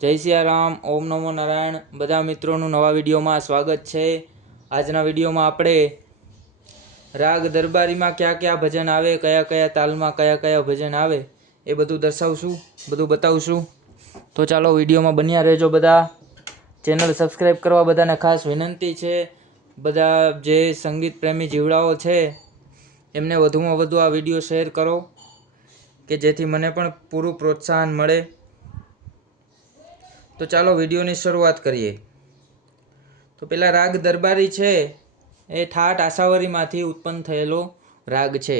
જય સિયારામ, ઓમ નમો નારાયણ. બધા મિત્રોનું નવા વિડીયોમાં સ્વાગત છે. આજના વિડીયોમાં આપણે રાગ દરબારીમાં કયા કયા ભજન આવે, કયા કયા તાલમાં કયા કયા ભજન આવે, એ બધું દર્શાવશું, બધું બતાવશું. તો ચાલો વિડીયોમાં બન્યા રહેજો બધા. ચેનલ સબસ્ક્રાઈબ કરવા બધાને ખાસ વિનંતી છે. બધા જે સંગીત પ્રેમી જીવડાઓ છે, એમને વધુમાં વધુ આ વીડિયો શેર કરો, કે જેથી મને પણ પૂરું પ્રોત્સાહન મળે. તો ચાલો વિડીયોની શરૂઆત કરીએ. તો પેલા રાગ દરબારી છે, એ ઠાટ આશાવરીમાંથી ઉત્પન્ન થયેલો રાગ છે.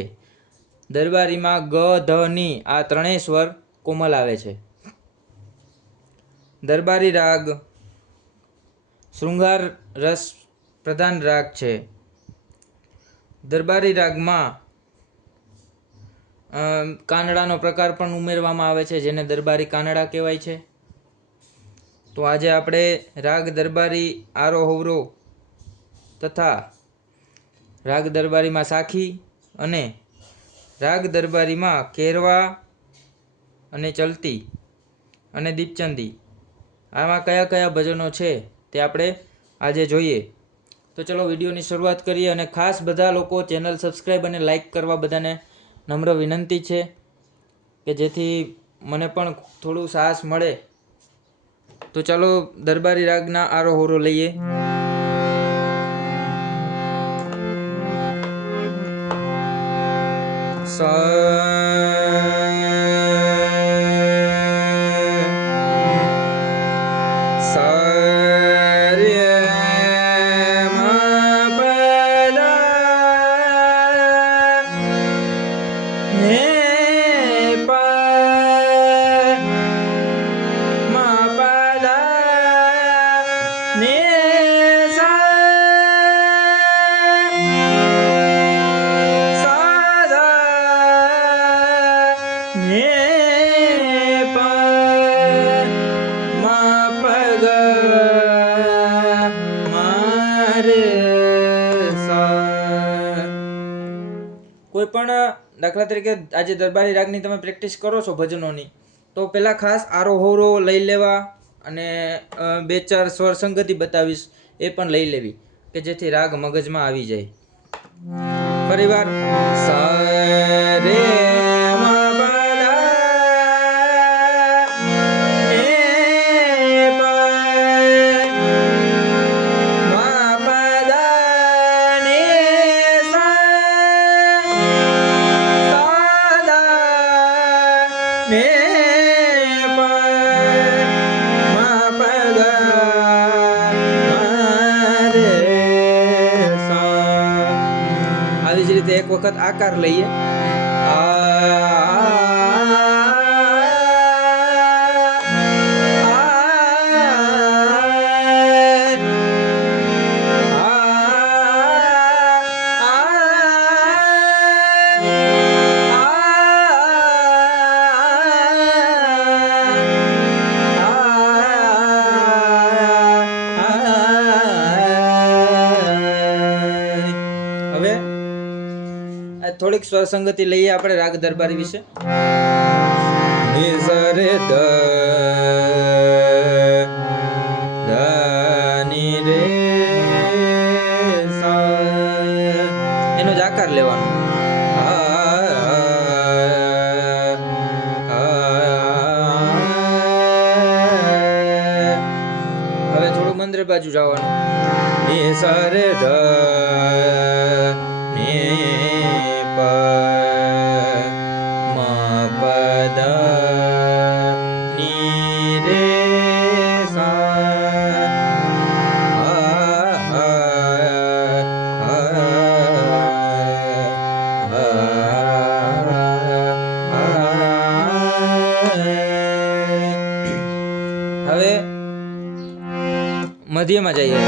દરબારીમાં ગ, ધ, ની આ ત્રણેય સ્વર કોમલ આવે છે. દરબારી રાગ શૃંગાર રસ પ્રધાન રાગ છે. દરબારી રાગમાં કાનડાનો પ્રકાર પણ ઉમેરવામાં આવે છે, જેને દરબારી કાનડા કહેવાય છે. તો આજે આપણે રાગ દરબારી, આરો હવરો તથા રાગ દરબારીમાં સાખી અને રાગ દરબારીમાં કેરવા અને ચલતી અને દીપચંદી. આમાં કયા કયા ભજનો છે તે આપણે આજે જોઈએ. તો ચલો વિડીયોની શરૂઆત કરીએ અને ખાસ બધા લોકો ચેનલ સબસ્ક્રાઈબ અને લાઈક કરવા બધાને નમ્ર વિનંતી છે કે જેથી મને પણ થોડું સાહસ મળે તો ચાલો દરબારી રાગના આરો હોરો લઈએ. સ દાખલા તરીકે આજે દરબારી રાગની તમે પ્રેક્ટિસ કરો છો ભજનોની, તો પહેલાં ખાસ આરોહોરો લઈ લેવા અને બે ચાર સ્વર સંગતિ બતાવીશ એ પણ લઈ લેવી, કે જેથી રાગ મગજમાં આવી જાય. ફરીવાર સા આકાર લઈએ. થોડીક સ્વરસંગતિ લઈએ આપણે રાગ દરબારી વિશે. નિ સરે દ ધ નિ રે એનો જ આકાર લેવાનો. હવે થોડું મંદિર બાજુ જવાનું. નિ સરે ધ મધ્યમાં જઈએ.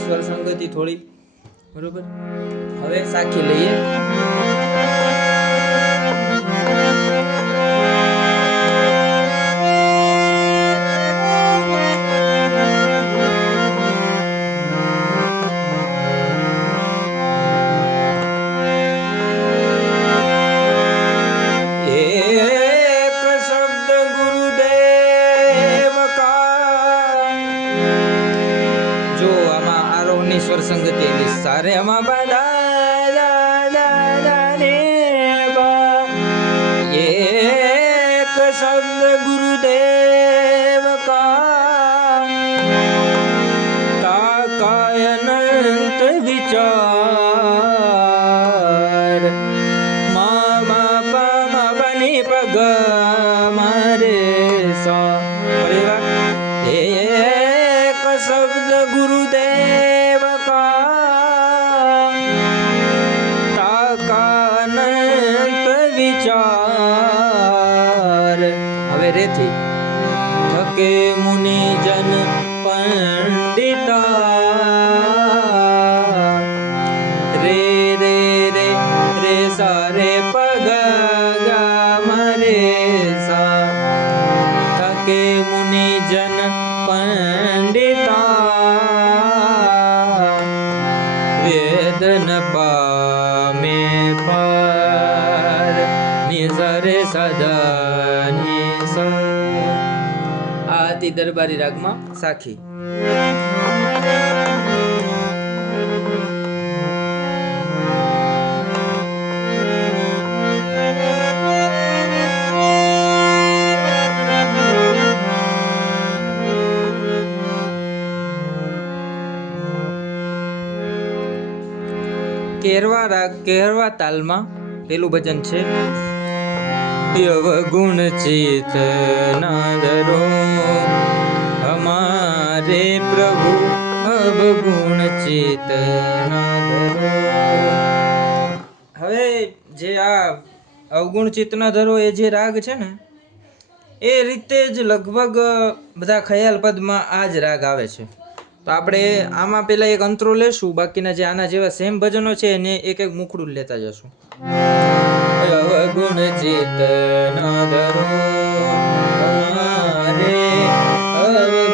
સ્વર સંગતિ થોડી. બરોબર? હવે સાખી લઈએ. એવી સારે આમાં એક શબ્દ ગુરુદેવ કા. કાકાય અનંત વિચાર. મા બાપા મા બની પગ મારે આ હતી દરબારી રાગમાં સાખી. કેરવા રાગ, કેરવા તાલમાં પેલું ભજન છે. યવગુણ ચિત નાદરો હમારે પ્રભુ અવગુણ ચિત નાદરો હવે જે આ અવગુણ ચેતના ધરો એ જે રાગ છે ને, એ રીતે જ લગભગ બધા ખયાલ પદમાં આ જ રાગ આવે છે. તો આપણે આમાં પેલા એક અંતરો લેશું, બાકીના જે આના જેવા સેમ ભજનો છે એને એક એક મુખડું લેતા જશું. અવગુણ ચેતના ધરો અવગુણ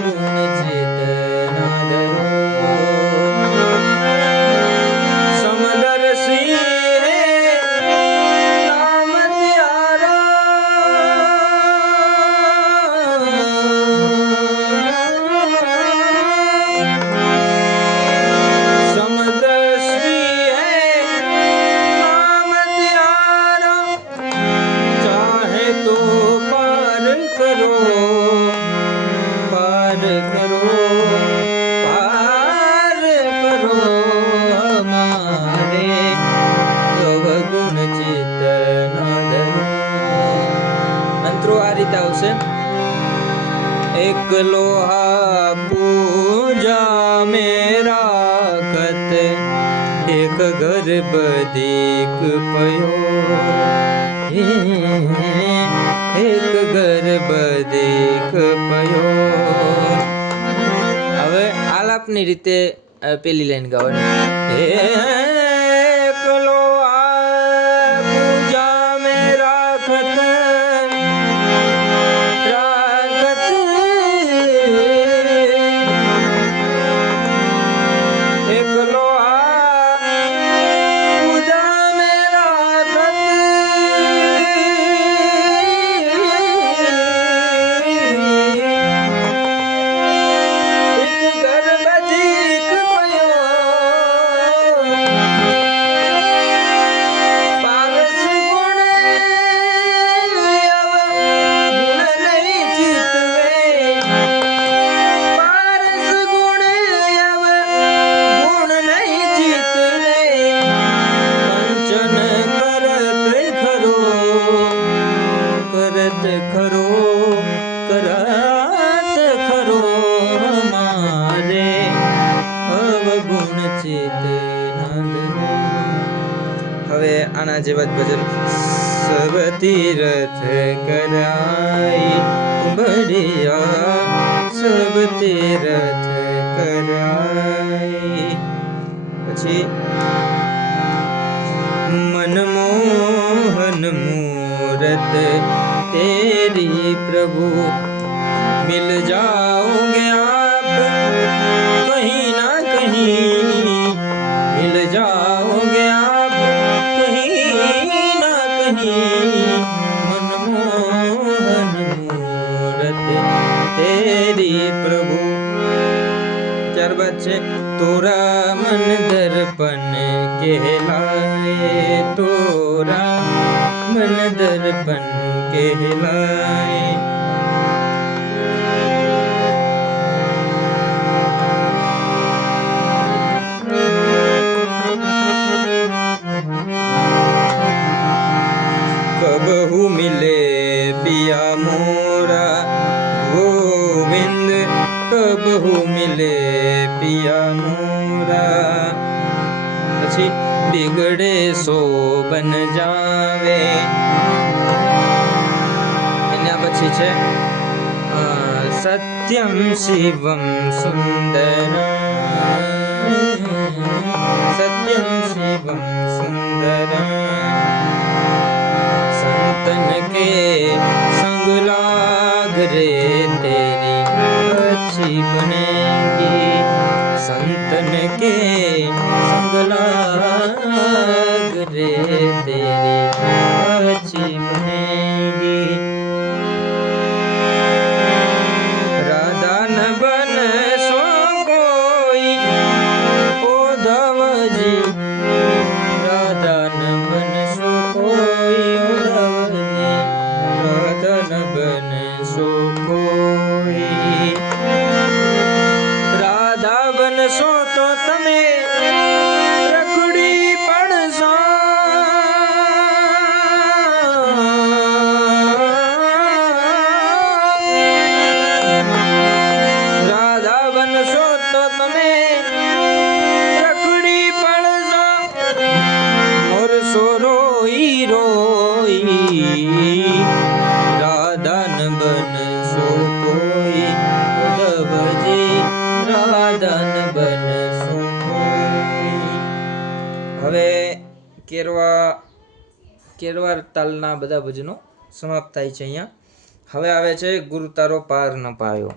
રીતે અ, પેલી લાઈન ગાવાની હવે આના જેવા જ ભજન સબતી રથ કરાઈ. કુંભડિયા સબતી રથ કરાઈ. પછી મનમોહન મૂરત તેરી પ્રભુ મિલ જા नाच तोरा मन दर्पण कहलाए तोरा मन दर्पण कहलाए। सत्यं शिवं सुन्दर। सत्यं शिवं सुन्दर। सन्तन के सङ्गलाग्रे तेरी अच्छी बनेगी। सङ्गी जीवने सन्तनगे सङ्गलानि આ બધા ભજનો સમાપ્ત થાય છે અહીંયા. હવે આવે છે ગુરુ તારો પાર ન પાયો.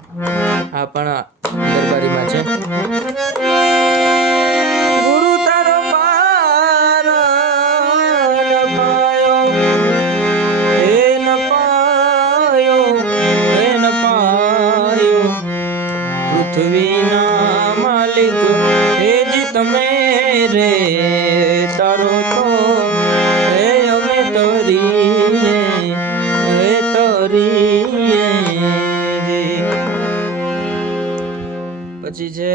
આ પણ દરબારીમાં છે. પૃથ્વીના માલિક, એ જ તમે રે. પછી છે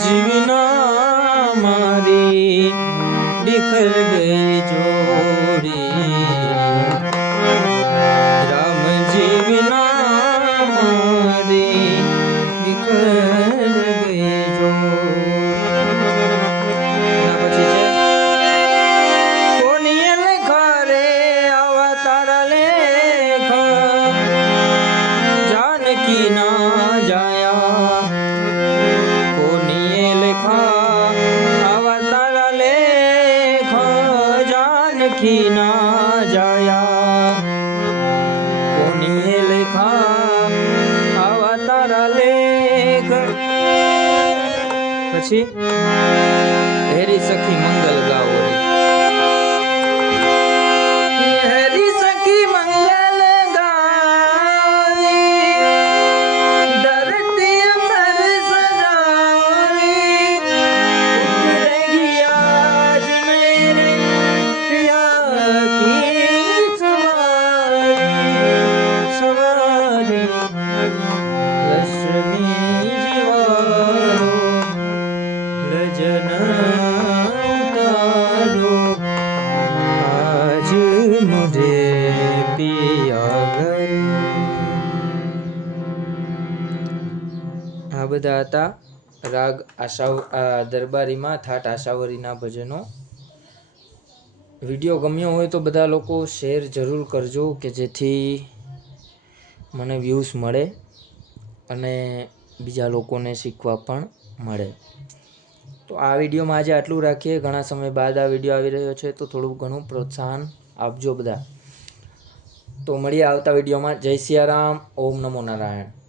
જીવના મારી ડિખર ગઈ 같이 હતા રાગ, આશાવ, આ દરબારીમાં થાટ આશાવરીના ભજનો. વીડિયો ગમ્યો હોય તો બધા લોકો શેર જરૂર કરજો કે જેથી મને વ્યૂઝ મળે અને બીજા લોકોને શીખવા પણ મળે. તો આ વિડીયોમાં આજે આટલું રાખીએ. ઘણા સમય બાદ આ વીડિયો આવી રહ્યો છે તો થોડું ઘણું પ્રોત્સાહન આપજો બધા. તો મળીએ આવતા વિડીયોમાં. જય સિયારામ. ઓમ નમો નારાયણ.